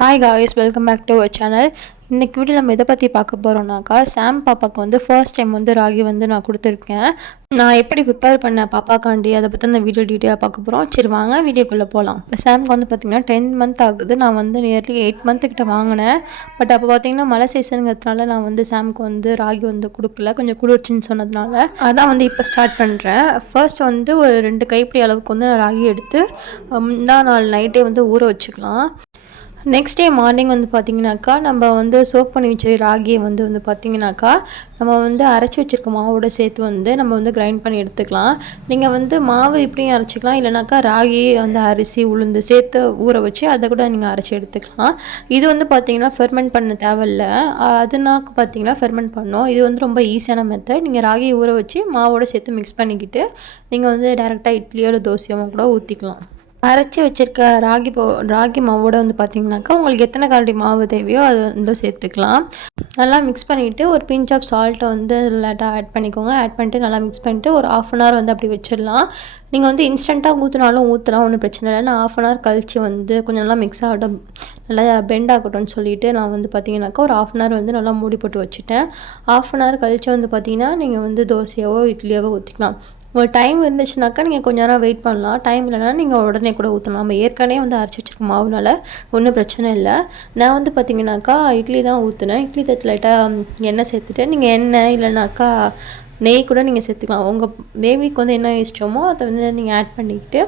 Hi guys, welcome back to our channel. இன்றைக்கி video நம்ம எதை பற்றி பார்க்க போகிறோம்னாக்கா, சாம் பாப்பாவுக்கு வந்து ஃபர்ஸ்ட் டைம் வந்து ராகி வந்து நான் கொடுத்துருக்கேன். நான் எப்படி ப்ரிப்பேர் பண்ணேன் பாப்பாக்காண்டி, அதை பற்றி அந்த வீடியோ டீட்டெயிலாக பார்க்க போகிறோம். சரி வாங்க வீடியோக்குள்ளே போகலாம். இப்போ சாம்க்கு வந்து பார்த்திங்கன்னா 10 மந்த் ஆகுது. நான் வந்து நியர்லி 8 மந்த்துக்கிட்ட வாங்கினேன். பட் அப்போ பார்த்திங்கன்னா மழை சீசனுங்கிறதுனால நான் வந்து சாம்க்கு வந்து ராகி வந்து கொடுக்கல, கொஞ்சம் குளிர்ச்சின்னு சொன்னதுனால. அதான் வந்து இப்போ ஸ்டார்ட் பண்ணுறேன். ஃபர்ஸ்ட் வந்து ஒரு 2 கைப்பிடி அளவுக்கு வந்து நான் ராகி எடுத்து முந்தா நாள் நைட்டே வந்து ஊற வச்சுக்கலாம். நெக்ஸ்ட் டே மார்னிங் வந்து பார்த்திங்கனாக்கா, நம்ம வந்து சோக் பண்ணி வச்ச ராகியை வந்து பார்த்திங்கனாக்கா, நம்ம வந்து அரைச்சி வச்சுருக்க மாவோட சேர்த்து வந்து நம்ம வந்து கிரைண்ட் பண்ணி எடுத்துக்கலாம். நீங்கள் வந்து மாவு இப்படியும் அரைச்சிக்கலாம், இல்லைனாக்கா ராகி வந்து அரிசி உளுந்து சேர்த்து ஊற வச்சு அதை கூட நீங்கள் அரைச்சி எடுத்துக்கலாம். இது வந்து பார்த்திங்கன்னா ஃபெர்மெண்ட் பண்ண தேவையில்ல, அதுனாக்கு பார்த்திங்கன்னா ஃபெர்மெண்ட் பண்ணோம். இது வந்து ரொம்ப ஈஸியான மெத்தட். நீங்கள் ராகியை ஊற வச்சு மாவோட சேர்த்து மிக்ஸ் பண்ணிக்கிட்டு நீங்கள் வந்து டேரெக்டாக இட்லியோ இல்லை தோசையோ கூட ஊற்றிக்கலாம். அரைச்சி வச்சுருக்க ராகி மாவோட வந்து பார்த்திங்கனாக்கா, உங்களுக்கு எத்தனை கரண்டி மாவு தேவையோ அது வந்து சேர்த்துக்கலாம். நல்லா மிக்ஸ் பண்ணிவிட்டு ஒரு பிஞ்ச் ஆஃப் சால்ட்டை வந்து லைட்டாக ஆட் பண்ணிக்கோங்க. ஆட் பண்ணிட்டு நல்லா மிக்ஸ் பண்ணிவிட்டு ஒரு 1/2 hour வந்து அப்படி வச்சிடலாம். நீங்கள் வந்து இன்ஸ்டண்ட்டாக ஊற்றினாலும் ஊற்றலாம், ஒன்றும் பிரச்சனை இல்லை. நான் 1/2 hour கழித்து வந்து கொஞ்சம் நல்லா மிக்ஸ் ஆகட்டும், நல்லா பெண்ட் ஆகட்டும்னு சொல்லிவிட்டு நான் வந்து பார்த்திங்கனாக்கா ஒரு 1/2 hour வந்து நல்லா மூடி போட்டு வச்சுட்டேன். 1/2 hour கழித்து வந்து பார்த்திங்கன்னா நீங்கள் வந்து தோசையாவோ இட்லியாவோ ஊற்றிக்கலாம். உங்களுக்கு டைம் இருந்துச்சுனாக்கா நீங்கள் கொஞ்ச நேரம் வெயிட் பண்ணலாம். டைம் இல்லைனா நீங்கள் உடனே கூட ஊற்றலாம். நம்ம ஏற்கனவே வந்து அரைச்சி வச்சுருக்க மாவுனால ஒன்றும் பிரச்சனை இல்லை. நான் வந்து பார்த்திங்கனாக்கா இட்லி தான் ஊற்றினேன். இட்லி தட்டு லைட்டாக எண்ணெய் சேர்த்துட்டு, நீங்கள் எண்ணெய் இல்லைனாக்கா நெய் கூட நீங்கள் சேர்த்துக்கலாம். உங்கள் பேபிக்கு வந்து என்ன இஷ்டமோ அதை வந்து நீங்கள் ஆட் பண்ணிக்கிட்டு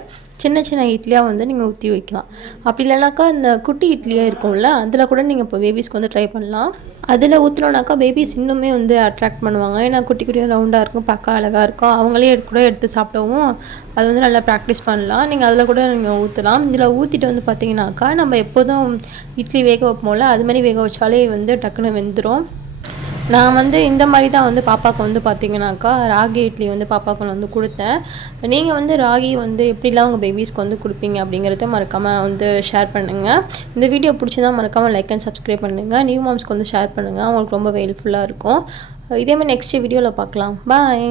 சின்ன சின்ன இட்லியாக வந்து நீங்கள் ஊற்றி வைக்கலாம். அப்படி இல்லைனாக்கா இந்த குட்டி இட்லியாக இருக்கும்ல, அதில் கூட நீங்கள் இப்போ பேபிஸ்க்கு வந்து ட்ரை பண்ணலாம். அதில் ஊற்றினோன்னாக்கா பேபிஸ் இன்னுமே வந்து அட்ராக்ட் பண்ணுவாங்க. ஏன்னா குட்டி குட்டியாக ரவுண்டாக இருக்கும், பார்க்க அழகாக இருக்கும். அவங்களே கூட எடுத்து சாப்பிடவும் அது வந்து நல்லா ப்ராக்டிஸ் பண்ணலாம். நீங்கள் அதில் கூட நீங்கள் ஊற்றலாம். இதில் ஊற்றிட்டு வந்து பார்த்திங்கனாக்கா, நம்ம எப்போதும் இட்லி வேக வைப்போம்ல, அதுமாதிரி வேக வச்சாலே வந்து டக்குன்னு வெந்துடும். நான் வந்து இந்த மாதிரி தான் வந்து பாப்பாவுக்கு வந்து பார்த்திங்கனாக்கா ராகி இட்லி வந்து பாப்பாவுக்கு நான் வந்து கொடுத்தேன். நீங்கள் வந்து ராகி வந்து எப்படிலாம் உங்கள் பேபிஸ்க்கு வந்து கொடுப்பீங்க அப்படிங்கிறத மறக்காமல் வந்து ஷேர் பண்ணுங்கள். இந்த வீடியோ பிடிச்சிதான் மறக்காமல் லைக் அண்ட் சப்ஸ்கிரைப் பண்ணுங்கள். நியூ மாம்ஸ்க்கு வந்து ஷேர் பண்ணுங்கள், அவங்களுக்கு ரொம்ப ஹெல்ப்ஃபுல்லாக இருக்கும். இதேமாதிரி நெக்ஸ்ட் வீடியோவில் பார்க்கலாம். பாய்.